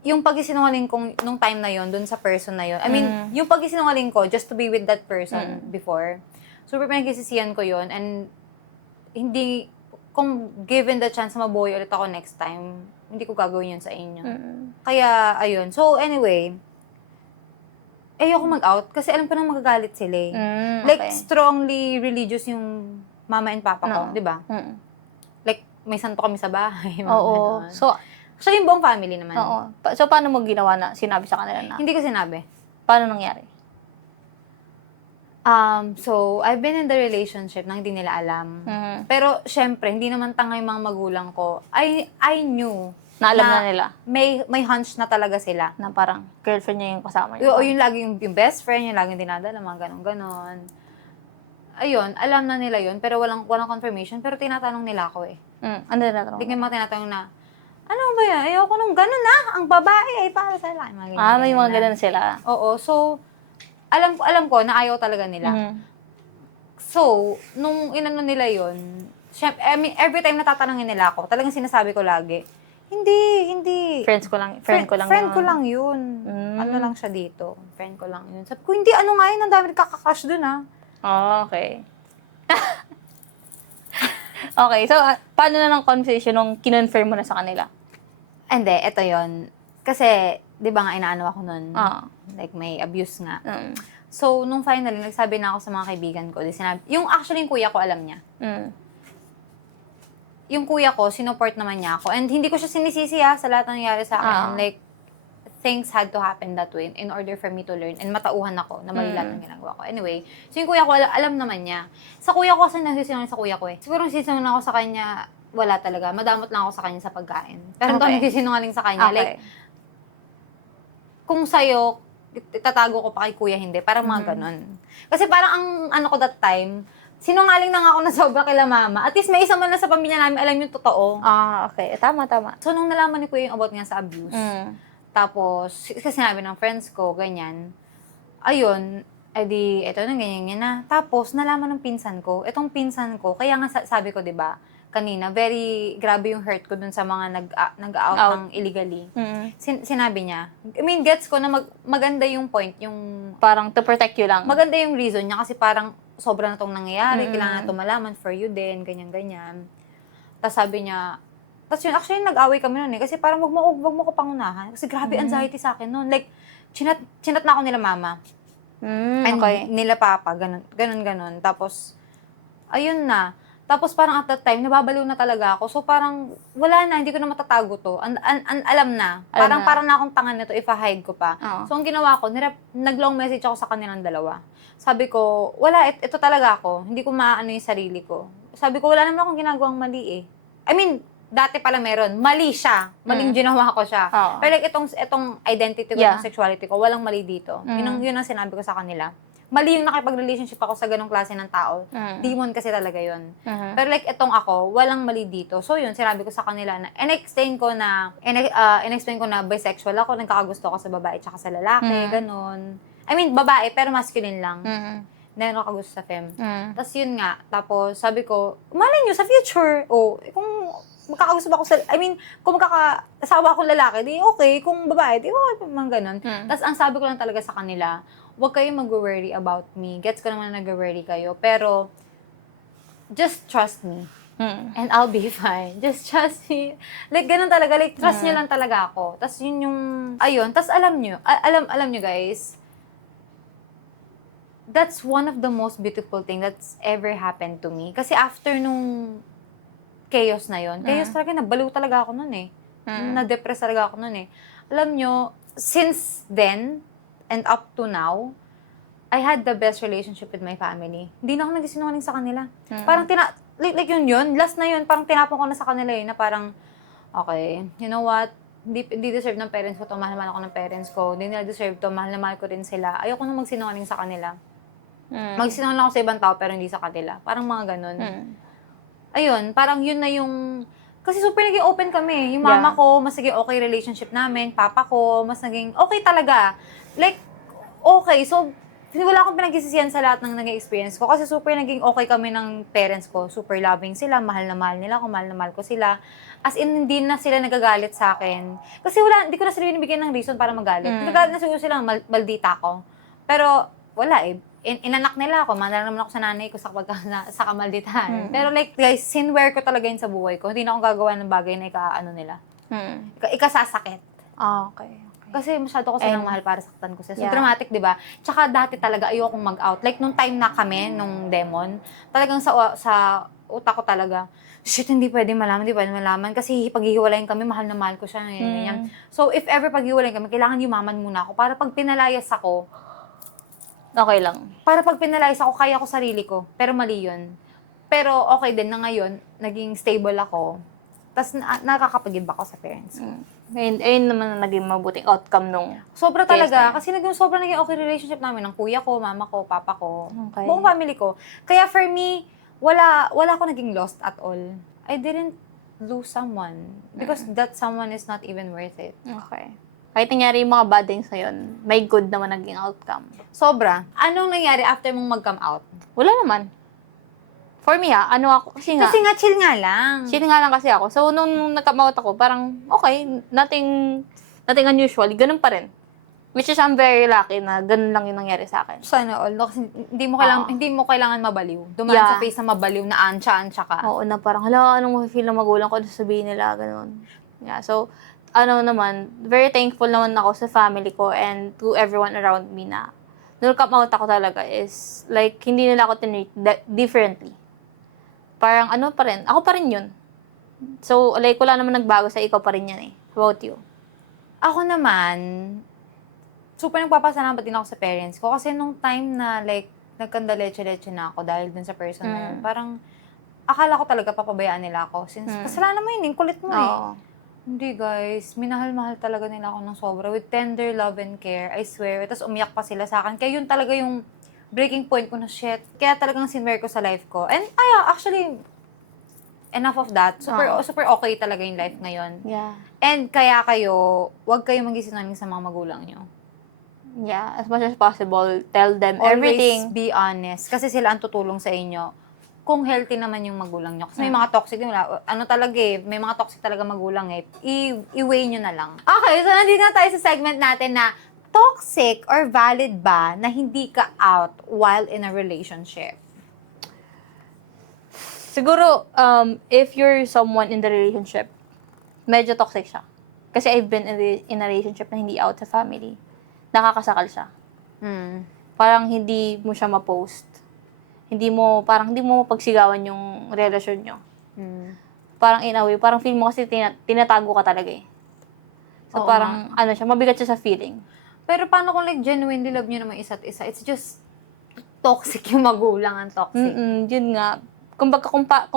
yung pagsisinungaling kong nung time na yun, dun sa person na yun. I mean, yung pagsisinungaling ko, just to be with that person before, super pinagsisisihan ko yun. And, kung given the chance na mabuhay ulit ako next time, hindi ko gagawin yun sa inyo. Kaya, ayun. So, anyway, ayoko mag-out kasi alam ko nang magagalit sila Like, strongly religious yung mama and papa ko, di ba? Like, may santo kami sa bahay. Oo. So, actually, yung buong family naman. Oo. So, paano mo ginawa na sinabi sa kanila na? Hindi ko sinabi. Paano nangyari? So, I've been in the relationship na hindi nila alam. Pero, syempre, hindi naman tanga yung mga magulang ko. I knew na alam na nila. May hunch na talaga sila. Na parang girlfriend niya yung kasama niya. O yung laging yung best friend, yung laging dinadala, mga ganon-ganon. Ayun, alam na nila yun, pero walang confirmation. Pero tinatanong nila ako Ano tinatanong? Hindi ko mga tinatanong na, ano ba yan? Ayoko nung ganon ang babae ay para sa lalaki. May mga ganon sila. Oo, so, alam ko na ayaw talaga nila. So, nung inano nila yun, syempre, I mean, every time natatanungin nila ako, talagang sinasabi ko lagi, hindi. Friend ko lang yun. Ano lang siya dito. Friend ko lang yun. Sabi ko, hindi, ano nga yun, ang dami nagkakakrush dun Okay. Okay, so, paano na ng conversation nung kinonfirm mo na sa kanila? Hindi, eto yun. Kasi, di ba nga inaano ako nun? Like, may abuse nga. So, nung finally, nagsabi na ako sa mga kaibigan ko, actually, yung kuya ko, alam niya. Yung kuya ko, sinuport naman niya ako. And hindi ko siya sinisisi sa lahat ng nangyari sa akin. Like, things had to happen that way in order for me to learn. And matauhan ako na mali lahat ng ginagawa ko. Anyway, so yung kuya ko, alam naman niya. Sa kuya ko, kasi nagsisinungaling sa kuya ko Siguro nagsisinungaling ako sa kanya, wala talaga. Madamot lang ako sa kanya sa pagkain. Pero ito nagsisinungaling sa kanya. Like, kung sa'yo, itatago ko pa kay kuya, hindi. Parang mga ganon. Kasi parang ang ano ko that time, sinungaling na nga ako na sobra kila mama. At least may isa man lang sa pamilya namin alam yung totoo. Okay. Tama. So, nung nalaman ni Kuya yung about nga sa abuse, tapos, kasi sinabi ng friends ko, ganyan, ayun, edi, eto na, ganyan na. Tapos, nalaman ng pinsan ko, etong pinsan ko, kaya nga sabi ko, di ba, kanina, very grabe yung hurt ko dun sa mga nag-out ng illegally. Sinabi niya, I mean, gets ko na maganda yung point, yung Parang to protect you lang. maganda yung reason niya kasi parang sobra na tong nangyayari, kailangan na ito malaman for you din, ganyan-ganyan. Tapos sabi niya, tapos yun, actually nag-away kami noon kasi parang wag mo ko pangunahan. Kasi grabe anxiety sa akin noon. Like, chinat na ako nila mama. And nila papa, ganun. Tapos, ayun na. Tapos parang at that time, nababaliw na talaga ako. So parang, wala na, hindi ko na matatago to. Alam na. Parang na akong tanga nito if I hide ko pa. So ang ginawa ko, nag-long message ako sa kanilang dalawa. Sabi ko, wala, ito talaga ako. Hindi ko maano yung sarili ko. Sabi ko, wala naman akong ginagawang mali eh. I mean, dati pala meron. Mali siya. Maling ginawa ko siya. Pero like, itong identity ko, itong sexuality ko, walang mali dito. Yun ang sinabi ko sa kanila. Mali yung nakipag-relationship ako sa ganong klase ng tao. Demon kasi talaga yun. Pero like, itong ako, walang mali dito. So yun, sinabi ko sa kanila na, in-explain ko na bisexual ako, nagkakagusto ako sa babae tsaka sa lalaki, ganon. I mean, babae, pero masculine lang. Hindi ako kagusto sa fem. Tapos yun nga, tapos sabi ko, malay nyo sa future, kung magkakagusto ba ako kung magkakasawa akong lalaki, di okay. Kung babae, di okay, mga ganon. Tapos ang sabi ko lang talaga sa kanila, huwag kayong mag-worry about me. Gets ko naman na nag-worry kayo. Pero, just trust me. And I'll be fine. Just trust me. Like, ganun talaga. Like, trust nyo lang talaga ako. Tapos yun yung, ayun. Tapos alam nyo guys, that's one of the most beautiful thing that's ever happened to me. Kasi after nung chaos na yun, chaos talaga, nabaliw talaga ako nun eh. Na-depress talaga ako nun eh. Alam nyo, since then, and up to now, I had the best relationship with my family. Hindi na ako nagsisinungaling sa kanila. Parang like yun, last na yun, parang tinapon ko na sa kanila na parang, okay, you know what, hindi deserve ng parents ko to, mahal na ako ng parents ko, hindi nila deserve to, mahal na mahal ko rin sila. Ayoko na magsinungaling sa kanila. Magsinungaling ako sa ibang tao, pero hindi sa kanila. Parang mga ganun. Ayun, parang yun na yung, kasi super naging open kami. Yung mama ko, mas naging okay relationship namin. Papa ko, mas naging okay talaga. Like, okay. So, wala akong pinagsisisihan sa lahat ng naging experience ko. Kasi super naging okay kami ng parents ko. Super loving sila. Mahal na mahal nila ako. Mahal na mahal ko sila. As in, hindi na sila nagagalit sa akin. Kasi hindi ko na sila binibigyan ng reason para magalit. Nagagalit na siguro sila, maldita ko. Pero, wala eh. Inanak nila ako, mandala naman ako sa nanay ko sa kamalditahan. Pero like, guys, sinware ko talaga yun sa buhay ko. Hindi na ako gagawa ng bagay na nila. Ikasasakit. Okay. Kasi masyado ko silang mahal para saktan ko sila. So, dramatic, di ba? Tsaka dati talaga, ayokong mag-out. Like, nung time na kami, nung demon, talagang sa utak ko talaga, shit, hindi pwede malaman. Kasi paghihiwalayin kami, mahal na mahal ko siya. Ganyan. So, if ever paghihiwalayin kami, kailangan yumaman muna ako. Para pag pinalayas ako, okay lang. Para pag pinalayas ako, kaya ko sarili ko. Pero mali yun. Pero okay din na ngayon, naging stable ako. Tapos nakakapag-give ako sa parents ko. Ayun naman na naging mabuting outcome nung Sobra talaga. Kasi sobrang naging okay relationship namin ng kuya ko, mama ko, papa ko. Okay. Buong family ko. Kaya for me, wala ako naging lost at all. I didn't lose someone. Because that someone is not even worth it. Okay. Kahit nangyari yung mga bad things na yun, may good naman naging outcome. Sobra. Anong nangyari after mong mag-come out? Wala naman. For me kasi nga chill nga lang. Chill nga lang kasi ako. So, nung nag-come out ako, parang, okay, nothing unusual. Ganun pa rin. Which is, I'm very lucky na ganun lang yung nangyari sa akin. Sana all. No? Kasi hindi mo kailangan mabaliw. Dumaan sa face na mabaliw na ansya ka. Oo, na parang, anong mafe-feel ng magulang ko na sabihin nila, ganun. Yeah, so, very thankful naman ako sa family ko and to everyone around me na nung come out ako talaga is like, hindi nila ako tinreat differently. Parang pa rin, ako pa rin yun. So, like, wala naman nagbago sa ikaw pa rin yan eh. How about you? Ako naman, super nagpapasalamat din ako sa parents ko kasi nung time na like, nagkandaleche-leche na ako dahil dun sa person na yun, parang akala ko talaga papabayaan nila ako. Since, kasalanan mo yun, kulit mo eh. Hindi guys, minahal-mahal talaga nila ako ng sobra with tender love and care, I swear. Tapos umiyak pa sila sa akin. Kaya yun talaga yung breaking point ko na, shit. Kaya talagang sinware ko sa life ko. And, actually, enough of that. Super okay talaga yung life ngayon. Yeah. And kaya kayo, wag kayo mag-isinungaling sa mga magulang nyo. Yeah, as much as possible, tell them Always everything. be honest. Kasi sila ang tutulong sa inyo kung healthy naman yung magulang nyo. Kasi may mga toxic din. May mga toxic talaga magulang eh. I-weigh nyo na lang. Okay, so nandito na tayo sa segment natin na toxic or valid ba na hindi ka out while in a relationship? Siguro, if you're someone in the relationship, medyo toxic siya. Kasi I've been in a relationship na hindi out sa family. Nakakasakal siya. Parang hindi mo siya ma-post. Hindi mo pagsigawan yung relasyon nyo. Parang in a way, parang feel mo kasi tinatago ka talaga eh. So Oo parang, mabigat siya sa feeling. Pero paano kung like genuinely love nyo naman isa't isa? It's just toxic yung magulang ang toxic. Yun nga. Kung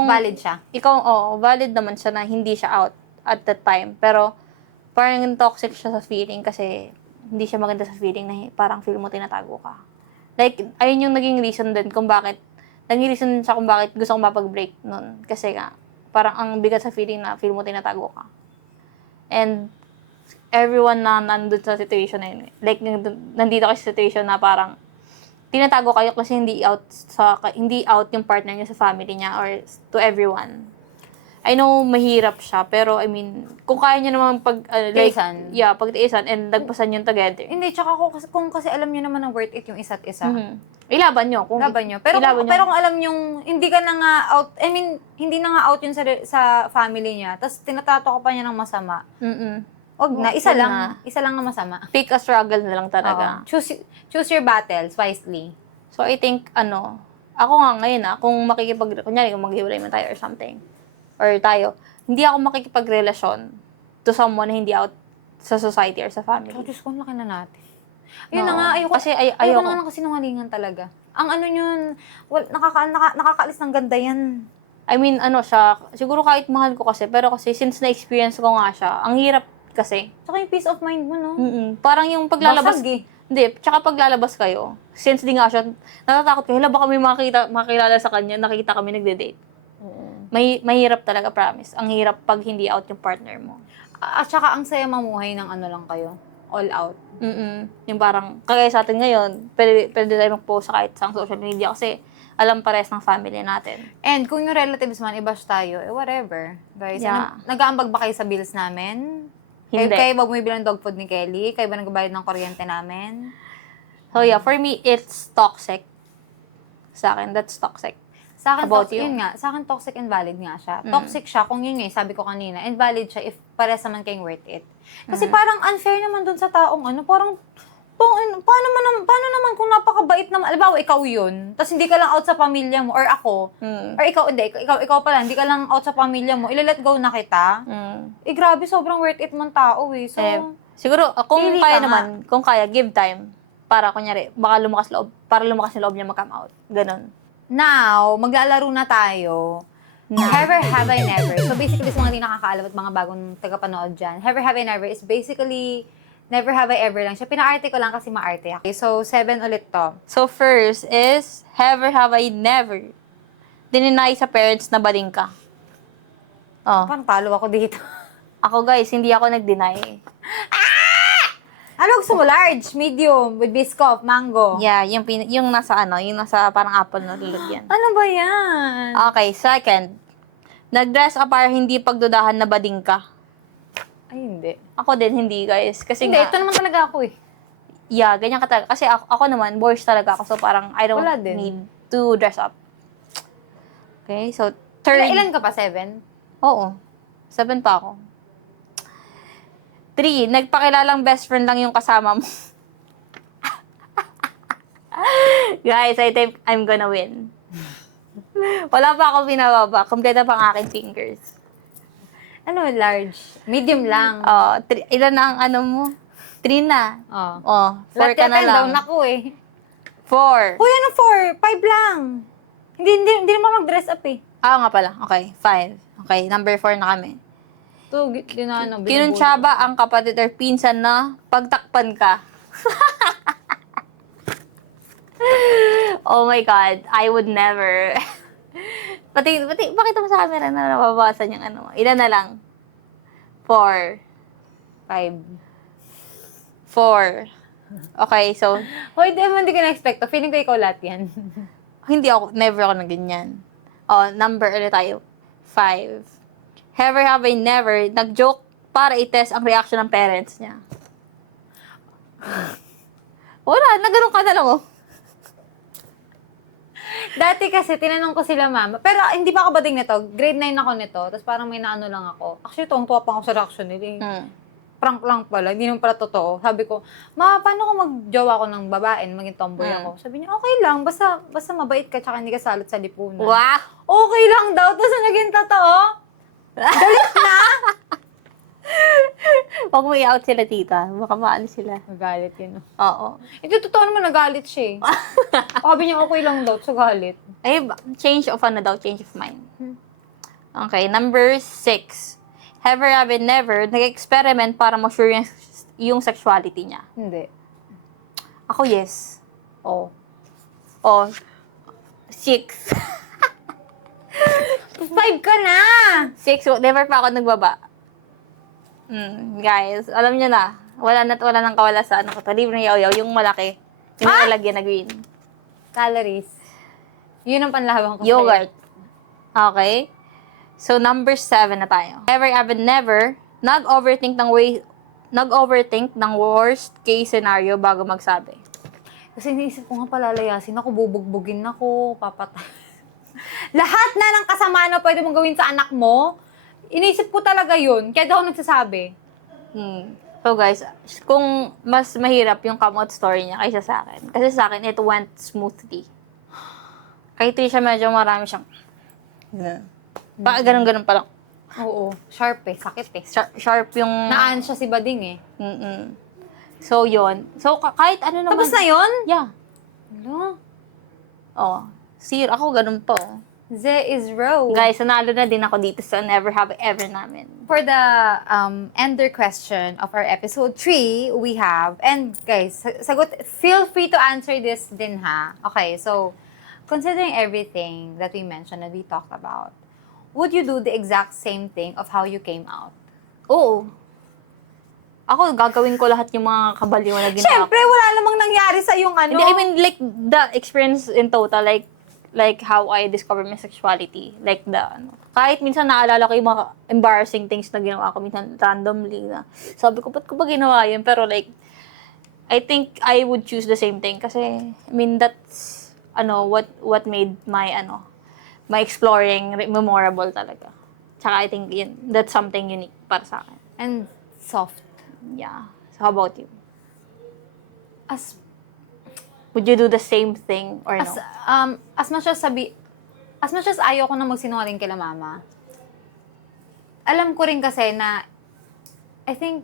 Valid siya. Ikaw, valid naman siya na hindi siya out at that time. Pero, parang toxic siya sa feeling kasi hindi siya maganda sa feeling na parang feel mo tinatago ka. Like, ayun yung naging reason din kung bakit gusto kong mapag-break nun. Kasi nga, parang ang bigat sa feeling na feel mo tinatago ka. And, everyone na nandun sa situation na yun, like, nandito kasi sa situation na parang, tinatago kayo kasi hindi out yung partner niya sa family niya or to everyone. I know mahirap siya, pero I mean, kung kaya niya naman pagtiisan and nagpasan yung together. Hindi, tsaka kung kasi alam nyo naman na worth it yung isa't isa. Ilaban nyo. Pero kung alam nyong hindi ka na nga out, I mean, hindi na nga out yun sa family niya, tapos tinatato ka pa niya ng masama. Wag na, isa lang ang masama. Pick a struggle na lang talaga. Choose your battles wisely. So, I think, ako nga ngayon kung kunyari, kung maghiwalay man tayo or something, or tayo, hindi ako makikipagrelasyon to someone na hindi out sa society or sa family. Oh, Diyos ko, laki na natin. Ayun na nga, ayoko. Kasi ayoko na nga ng kasinungalingan talaga. Ang yun, nakakaalis ng ganda yan. I mean, siguro kahit mahal ko kasi, pero kasi since na-experience ko nga siya, ang hirap kasi. Tsaka yung peace of mind mo, no? Parang yung paglalabas, Basag eh. Hindi, tsaka paglalabas kayo, since di nga siya, natatakot kayo, baka may makilala sa kanya, nakikita kami nagde-date. Mahirap talaga, promise. Ang hirap pag hindi out yung partner mo. At saka ang saya mamuhay ng lang kayo. All out. Yung parang, kagaya sa atin ngayon, pwede tayo mag-post sa kahit sa social media kasi alam pares ng family natin. And kung yung relatives man, i-bash tayo, whatever. Guys, Yeah. nag-aambag ba kayo sa bills namin? Hindi. Kayo ba bumibili ng dog food ni Kelly? Kayo ba nagbabayad ng kuryente namin? So yeah, for me, it's toxic. Sa akin, that's toxic. Sa akin, About you? yun nga, sa akin toxic and valid nga siya. Toxic siya kung yun nga, sabi ko kanina, and valid siya if pares naman kayong worth it. Kasi parang unfair naman dun sa taong parang, paano naman kung napakabait naman, alam ikaw yun, tapos hindi ka lang out sa pamilya mo, or ako, or ikaw pala, hindi ka lang out sa pamilya mo, let go na kita. Grabe, sobrang worth it man tao eh. So, siguro, kung pili kaya ka naman, kung kaya, give time. Para, kunyari, lumakas yung loob niya mag-come out. Ganon. now, maglalaro na tayo. Never have I never. So basically, sa mga hindi nakakaalam at mga bagong tagapanood dyan, never have I never is basically never have I ever lang siya. Pina-arte ko lang kasi ma-arte ako. Okay, so 7 ulit to. So, first is, have I never dininay sa parents na bading ka? Oh. Parang talo ako dito. Ako, guys, hindi ako nag-deny. Ano gusto mo? Large, medium, with biscoff, mango. Yeah, yung nasa parang apple na lalagyan. Ano ba yan? Okay, second. Nag-dress up para hindi pagdudahan na bading ka. Ay, hindi. Ako din, hindi, guys. Kasi Hindi, nga, ito naman talaga ako eh. yeah, ganyan ka talaga. Kasi ako naman, boys talaga ako. So, parang, I don't Wala din. need to dress up. Okay, so, third. Ilan ka pa? 7? Oo. 7 pa ako. 3, nagpakilalang best friend lang yung kasama mo. Guys, I think I'm gonna win. Wala pa ako binababa. Kompleto pang aking fingers. Ano, large? Medium lang. Ilan na ang mo? 3 na. Oh. 4 ka na lang. Down ako eh. 4. Uy, ano 4? 5 lang. Hindi naman mag-dress up eh. Nga pala. Okay, 5. Okay, number 4 na kami. Ito, Kinuntsaba ang kapatid or pinsan na pagtakpan ka. Oh my God, I would never. Pakita mo sa camera na nababawasan yung ano. Ilan na lang? 4. 5. 4. Okay, so, Hoy, hindi ko na-expect. Feeling ko ikaw lahat yan. never ako na ganyan. Oh, number ulit tayo. 5. Have I never nag-joke para i-test ang reaction ng parents niya? Wala, nagano'n ka na lang, oh. Dati kasi, tinanong ko sila mama. Pero hindi pa ako bading nito. Grade 9 ako nito. Tapos parang may naano lang ako. Actually, tuwang-tuwa pa ako sa reaction nila. Prank lang pala. Hindi naman pala totoo. Sabi ko, ma, paano kung mag-jowa ko ng babae, maging tomboy ako? Sabi niya, okay lang. Basta mabait ka, tsaka hindi ka salot sa lipunan. Wow! Okay lang daw. Tapos naging totoo. Galit na! Huwag mo i-out sila, tita. Baka maano sila. Magalit yun. Oo. Ito, totoo naman, nagalit siya eh. Sabi niya, okay lang daw. So, galit. Ay, change of change of mind. Okay, number 6. Have I never nag-experiment para ma-sure yung sexuality niya? Hindi. Ako, yes. Oh. Oh, 6. 5 ka na! 6, never pa ako nagbaba. Guys, alam niyo na, wala nang kawala sa ano ko to. Libre ng yaw-yaw, yung malaki. Yung nalagyan na green. Calories. Yun ang panlahawang ko Yogurt. Okay? So, number 7 na tayo. Never, nag-overthink ng worst case scenario bago magsabi. Kasi iniisip ko nga palalayasin ako, bubugbugin ako, papatay. Lahat na ng kasamaan na pwede mong gawin sa anak mo, iniisip ko talaga yun. Kaya daw ako nagsasabi. So guys, kung mas mahirap yung come out story niya kaysa sa akin. Kasi sa akin, it went smoothly. Kay Trisha, medyo marami siyang... Ganun-ganun pa lang. Oo. Sharp eh. Sakit eh. Sharp yung... Naan siya si Bading eh. So, yun. So, kahit ano naman... Tapos na yun? Yeah. Hello? Oh. Ako, ganun po. Ze is Rose. Guys, nanalo na din ako dito sa Never Have I Ever namin. For the ender question of our episode 3, we have, and guys, sagot, feel free to answer this din ha. Okay, so, considering everything that we mentioned and we talked about, would you do the exact same thing of how you came out? Oo. Ako, gagawin ko lahat yung mga kabaliw na ginawa ko. Siyempre, wala namang nangyari sa yung ano. Hindi, I mean, like, the experience in total, like how I discovered my sexuality. Like kahit minsan naalala ko yung mga embarrassing things na ginawa ko, minsan randomly na. Sabi ko, ba't ko ba ginawa yun? Pero like, I think I would choose the same thing. Kasi, I mean, that's, what made my exploring memorable talaga. Tsaka I think that's something unique para sa akin. And soft. Yeah. So, how about you? Would you do the same thing or no? As much as ayaw ko na magsinungaling kila mama, alam ko rin kasi na, I think,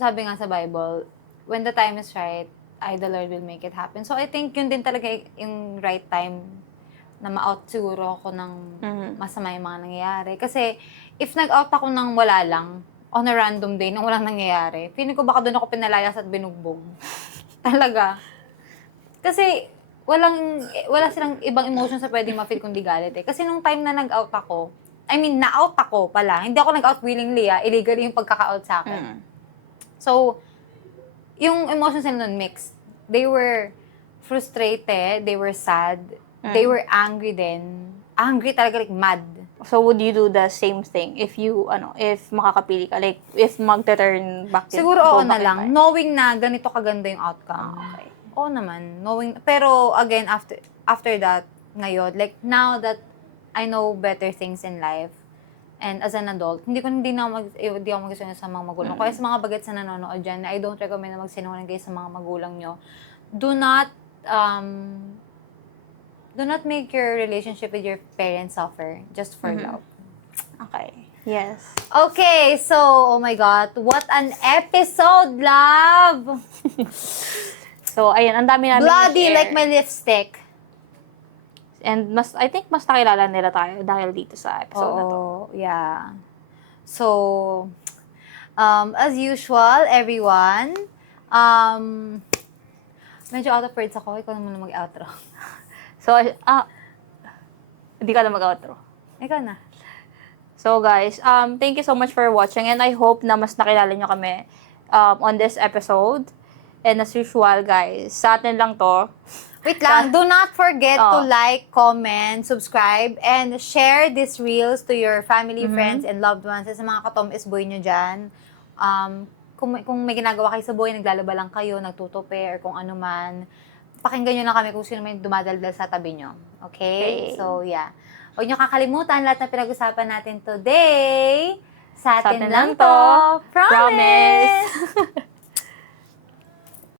sabi nga sa Bible, when the time is right, the Lord will make it happen. So, I think yun din talaga yung right time na ma-out siguro ako ng masama yung mga nangyayari. Kasi, if nag-out ako ng wala lang, on a random day, nang walang nangyayari, feeling ko baka doon ako pinalayas at binugbog. Talaga. Kasi, wala silang ibang emotions na pwedeng ma-feel kundi galit eh. Kasi nung time na nag-out ako, na-out ako pala. Hindi ako nag-out willingly illegally yung pagkaka-out sa akin. So, yung emotions nila nun mixed. They were frustrated, they were sad, they were angry din. Angry talaga, like mad. So, would you do the same thing if makakapili ka? Like, if mag-turn back siguro oo na lang. Knowing na ganito kaganda yung outcome. Okay. Oo naman. Pero again, after that, ngayon, like now that I know better things in life, and as an adult, hindi ako magsinungaling sa mga magulang ko. Kaya sa mga bagets na nanonood dyan, I don't recommend na magsinungaling kayo sa mga magulang nyo. Do not make your relationship with your parents suffer just for love. Okay. Yes. Okay, so, oh my God, what an episode, love! So, ayun, ang dami namin Bloody na-share. like my lipstick. And I think mas nakilala nila tayo dahil dito sa episode na to. Yeah. So, as usual, everyone, Medyo out of words ako. Ikaw na muna mag-outro. So, hindi ka na mag-outro. Ikaw na. So guys, thank you so much for watching and I hope na mas nakilala nyo kami on this episode. And as usual guys, sa atin lang to. Wait lang, do not forget to Oh. like, comment, subscribe, and share these reels to your family, friends, and loved ones. Sa mga katom is boy nyo dyan. Kung may ginagawa kayo sa buhay, naglalaba lang kayo, nagtutupi, or kung ano man, pakinggan nyo lang kami kung sino may dumadaldal sa tabi nyo. Okay? Okay. So, yeah. Huwag nyo kakalimutan lahat na pinag-usapan natin today. Sa atin lang to. Promise!